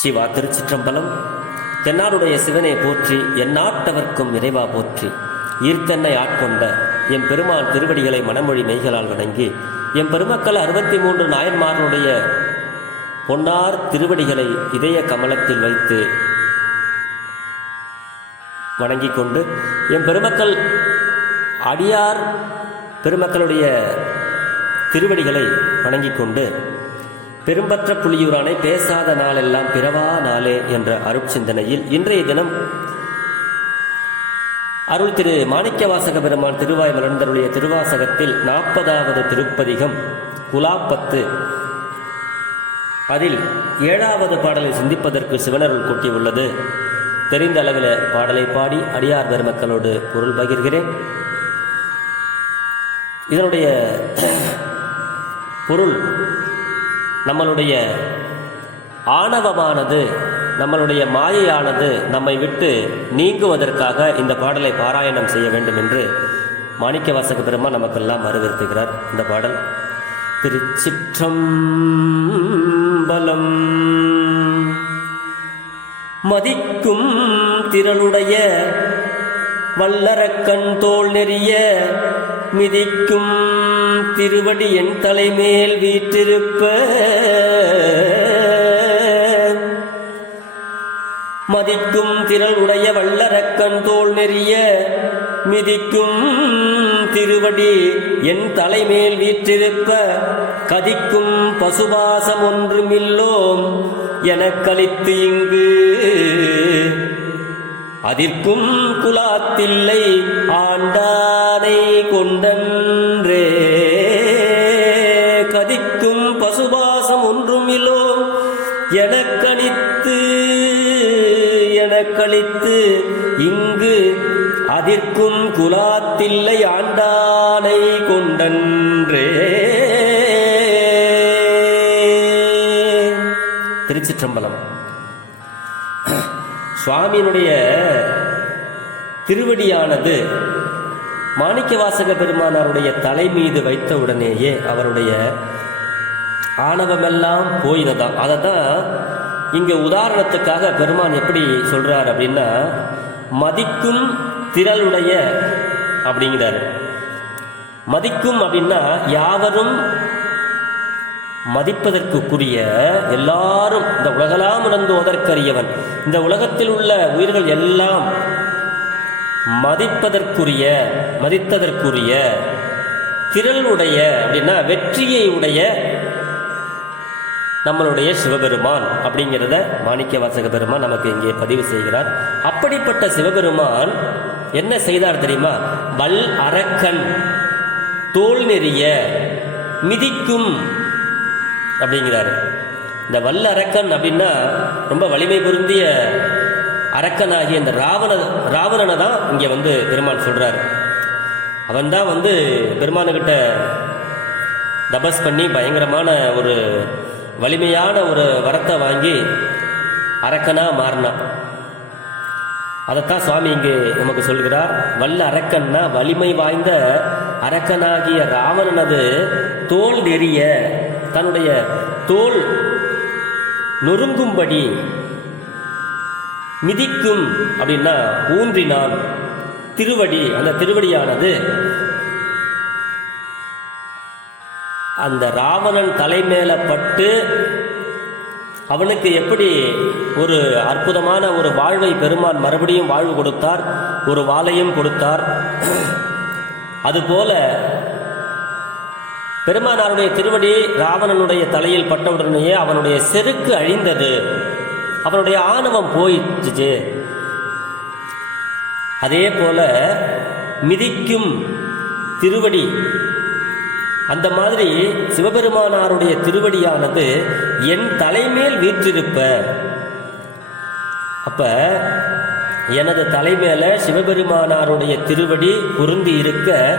சிவா திருச்சிற்றம்பலம். தென்னாருடைய சிவனை போற்றி எந்நாட்டவர்க்கும் இறைவா போற்றி. ஈர்த்தென்னை ஆட்கொண்ட எம் பெருமாள் திருவடிகளை மனமொழி மெய்களால் வணங்கி எம் பெருமக்கள் அறுபத்தி மூன்று நாயன்மார்களுடைய பொன்னார் திருவடிகளை இதய கமலத்தில் வைத்து வணங்கி கொண்டு எம் பெருமக்கள் அடியார் பெருமக்களுடைய திருவடிகளை வணங்கிக் கொண்டு பெரும்பற்ற புலியூரானை பேசாத நாளெல்லாம் பிறவா நாளே என்ற அருட்சிந்தனையில் இன்றைய தினம் அருள் திரு மாணிக்கவாசக பெருமான் திருவாய் மலர்ந்தருடைய திருவாசகத்தில் நாற்பதாவது திருப்பதிகம் குலாப்பத்து. அதில் ஏழாவது பாடலை சிந்திப்பதற்கு சிவனருள் கூட்டியுள்ளது. தெரிந்த அளவில் பாடலை பாடி அடியார் பெருமக்களோடு பொருள் பகிர்கிறேன். இதனுடைய பொருள் நம்மளுடைய ஆணவமானது நம்மளுடைய மாயையானது நம்மை விட்டு நீங்குவதற்காக இந்த பாடலை பாராயணம் செய்ய வேண்டும் என்று மாணிக்கவாசக பெருமா நமக்கெல்லாம் அறிவுறுத்துகிறார் இந்த பாடல் திருச்சிற்றம்பலம் மதிக்கும் திரளுடைய வல்லரக்கண் தோல் நெறிய மிதிக்கும் திருவடி என் தலைமேல் வீற்றிருப்ப. மதிக்கும் திரள் உடைய வல்லரக்கன் தோல் நெறிய. மிதிக்கும் திருவடி என் தலைமேல் வீற்றிருப்ப. கதிக்கும் பசுபாசம் ஒன்றுமில்லோம் எனக்களித்து இங்கு அதற்கும் குலாத்தில்லை. ஆண்டானை கொண்டன் எனக்களித்து இங்கு அதிர்க்கும் குலாத்தில்லை ஆண்டானை கொண்டன்றே. திருச்சிற்றம்பலம். சுவாமியினுடைய திருவடியானது மாணிக்கவாசக பெருமானாருடைய தலை மீது வைத்த உடனேயே அவருடைய ஆணவமெல்லாம் போயினதாம். அதை தான் இங்கே உதாரணத்துக்காக பெருமான் எப்படி சொல்கிறார் அப்படின்னா மதிக்கும் திரளுடைய அப்படிங்கிறாரு. மதிக்கும் அப்படின்னா யாவரும் மதிப்பதற்குரிய எல்லாரும் இந்த உலகலாம் உணர்ந்து ஓதற்கரியவன் இந்த உலகத்தில் உள்ள உயிர்கள் எல்லாம் மதிப்பதற்குரிய மதித்ததற்குரிய திரள் உடைய அப்படின்னா வெற்றியை உடைய நம்மளுடைய சிவபெருமான் அப்படிங்கிறத மாணிக்க வாசக பெருமான் நமக்கு இங்கே பதிவு செய்கிறார். அப்படிப்பட்ட சிவபெருமான் என்ன செய்தார் தெரியுமா? வல் அரக்கன் தோல் நெறிய மிதிக்கும் அப்படிங்கிறாரு. இந்த வல்ல அரக்கன் அப்படின்னா ரொம்ப வலிமை பொருந்திய அரக்கனாகிய இந்த ராவண ராவணனை தான் இங்கே வந்து பெருமான் சொல்கிறார் அவன் தான் வந்து பெருமானுக்கிட்ட தபஸ் பண்ணி பயங்கரமான ஒரு வலிமையான ஒரு வரத்தை வாங்கி அரக்கனாக மாறினான் அதைத்தான் சுவாமி இங்கு நமக்கு சொல்கிறார். வல்ல அரக்கன்னா வலிமை வாய்ந்த அரக்கனாகிய ராவணனது தோல் நெறிய தன்னுடைய தோல் நொறுங்கும்படி மிதிக்கும் அப்படின்னா ஊன்றினான். திருவடி அந்த திருவடியானது அந்த ராவணன் தலைமேல பட்டு அவனுக்கு எப்படி ஒரு அற்புதமான ஒரு வாழ்வை பெருமான் மறுபடியும் வாழ்வு கொடுத்தார்? ஒரு வாளையும் கொடுத்தார். அதுபோல பெருமானாருடைய திருவடி ராவணனுடைய தலையில் பட்டவுடனேயே அவனுடைய செருக்கு அழிந்தது. அவனுடைய ஆணவம் போயிடுச்சு. அதே போல மிதிக்கும் திருவடி அந்த மாதிரி சிவபெருமானாருடைய திருவடியானது என் தலைமேல் வீற்றிருப்ப. அப்ப எனது தலைமேல சிவபெருமானாருடைய திருவடி பொருந்தி இருக்க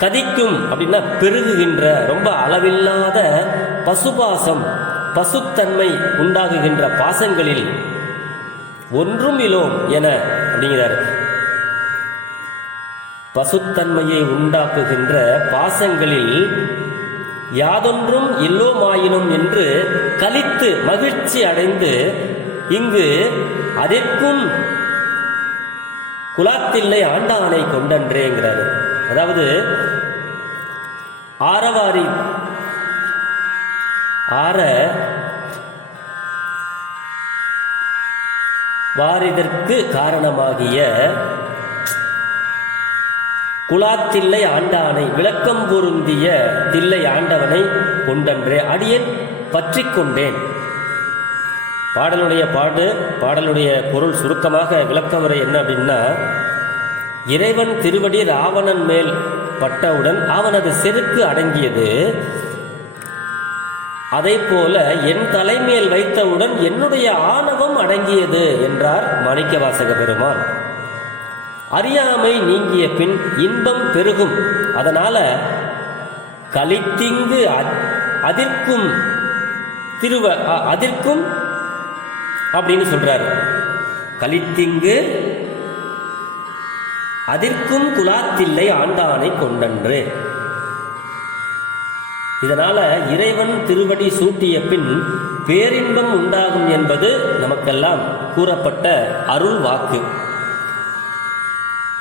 கதிக்கும் அப்படின்னா பெருகுகின்ற ரொம்ப அளவில்லாத பசுபாசம் பசுத்தன்மை உண்டாகுகின்ற பாசங்களில் ஒன்றும் இலோம் என அப்படிங்கிறார். பசுத்தன்மையை உண்டாக்குகின்ற பாசங்களில் யாதொன்றும் இல்லோமாயினும் என்று கலித்து மகிழ்ச்சி அடைந்து இங்கு அதற்கும் குலாத்தில்லை ஆண்டானை கொண்டன்றேங்கிறாரு அதாவது ஆரவாரி ஆற வாரிதற்கு காரணமாகிய குலாத்தில்லை ஆண்டானை விளக்கம் பொருந்திய தில்லை ஆண்டவனை கொண்டன்றே அடியேன் பற்றி கொண்டேன். பாடலுடைய பாடு பாடலுடைய பொருள் சுருக்கமாக விளக்கவரை என்ன அப்படின்னா இறைவன் திருவடி ராவணன் மேல் பட்டவுடன் அவனது செருக்கு அடங்கியது. அதை போல என் தலைமேல் வைத்தவுடன் என்னுடைய ஆணவம் அடங்கியது என்றார் மாணிக்கவாசக பெருமான். அறியாமை நீங்கிய பின் இன்பம் பெருகும். அதனால கலித்திங்கு அதிர்க்கும் திருவ அதிர்க்கும் அப்படின்னு சொல்றாரு. கலித்திங்கு அதிர்க்கும் குலாத்தில்லை ஆண்டானை கொண்டன்று. இதனால இறைவன் திருவடி சூட்டிய பின் பேரின்பம் உண்டாகும் என்பது நமக்கெல்லாம் கூறப்பட்ட அருள் வாக்கு.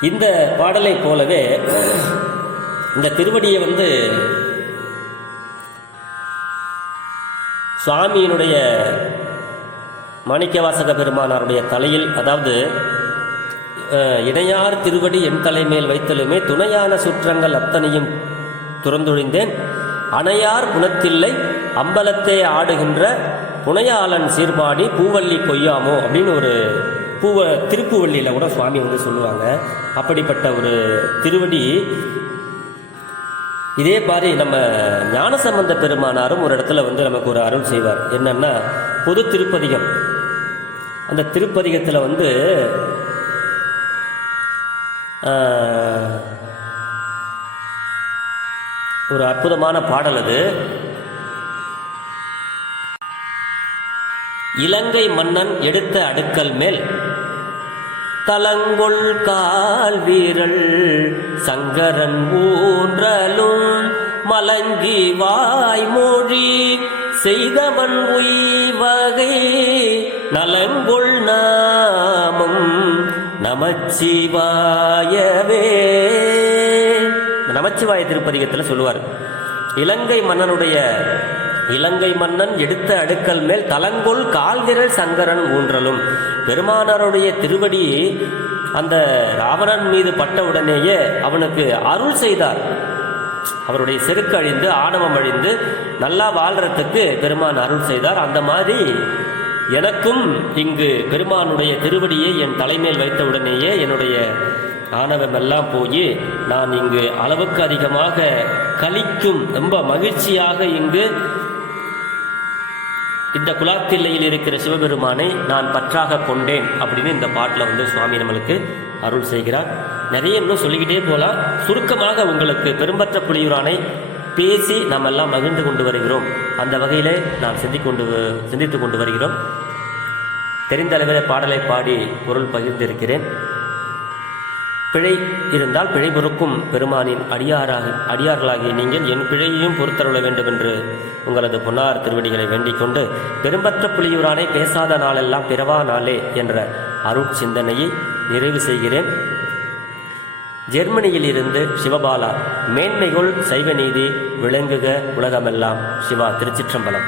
இந்த பாடலை போலவே இந்த திருவடியை வந்து சுவாமியினுடைய மாணிக்கவாசக பெருமானாருடைய தலையில் அதாவது இணையார் திருவடி என் தலைமேல் வைத்தலுமே துணையான சுற்றங்கள் அத்தனையும் துறந்தொழிந்தேன். அணையார் குணத்தில்லை அம்பலத்தே ஆடுகின்ற புனையாளன் சீர்பாடி பூவல்லி கொய்யாமோ அப்படின்னு ஒரு பூவ திருப்புவள்ளியில் கூட சுவாமி வந்து சொல்லுவாங்க. அப்படிப்பட்ட ஒரு திருவடி. இதே மாதிரி நம்ம ஞானசம்பந்த பெருமானாரும் ஒரு இடத்துல வந்து நமக்கு ஒரு அருள் செய்வார். என்னன்னா பொது திருப்பதிகம். அந்த திருப்பதிகத்தில் வந்து ஒரு அற்புதமான பாடல் அது. இலங்கை மன்னன் எடுத்த அடுக்கல் மேல். தலங்கொள் கால் வீரல் சங்கரன் ஊன்றலும் மலங்கி வாய்மொழி செய்தவன் உய்வகை நலங்கொள் நாமம் நமச்சிவாயவே. நமச்சிவாய திருப்பதிகத்தில் சொல்லுவார் இலங்கை மன்னனுடைய இலங்கை மன்னன் எடுத்த அடுக்கல் மேல் தலங்கொள் கால்விரல் சங்கரன் ஊன்றலும். பெருமானாருடைய திருவடி அந்த ராவணன் மீது பட்ட உடனேயே அவனுக்கு அருள் செய்தார். அவருடைய செருக்கு அழிந்து ஆணவம் அழிந்து நல்லா வாழ்றதுக்கு பெருமான் அருள் செய்தார். அந்த மாதிரி எனக்கும் இங்கு பெருமானுடைய திருவடியை என் தலைமேல் வைத்த உடனேயே என்னுடைய ஆணவமெல்லாம் போய் நான் இங்கு அளவுக்கு அதிகமாக கலிக்கும். ரொம்ப மகிழ்ச்சியாக இங்கு இந்த குலாத்தில்லையில் இருக்கிற சிவபெருமானை நான் பற்றாக கொண்டேன் அப்படின்னு இந்த பாட்டில் வந்து சுவாமி நம்மளுக்கு அருள் செய்கிறார். நிறைய இன்னும் சொல்லிக்கிட்டே போகலாம் சுருக்கமாக உங்களுக்கு பெரும்பற்ற புலியூரானை பேசி நாம் எல்லாம் மகிழ்ந்து கொண்டு வருகிறோம். அந்த வகையிலே நாம் சிந்திக் கொண்டு சிந்தித்து கொண்டு வருகிறோம். தெரிந்த அளவிலே பாடலை பாடி பொருள் பகிர்ந்திருக்கிறேன். பிழை இருந்தால் பிழை பொறுக்கும் பெருமானின் அடியாராக அடியார்களாகிய நீங்கள் என் பிழையையும் பொறுத்தருள வேண்டும் என்று உங்களது பொன்னார் திருவடிகளை வேண்டிக் கொண்டு பெரும்பற்ற புலியூரானை பேசாத நாளெல்லாம் பிறவா நாளே என்ற அருட்சிந்தனையை நிறைவு செய்கிறேன். ஜெர்மனியில் இருந்து சிவபாலா மேன்மைகொள் சைவநீதி விளங்குக உலகமெல்லாம் சிவா திருச்சிற்றம்பலம்.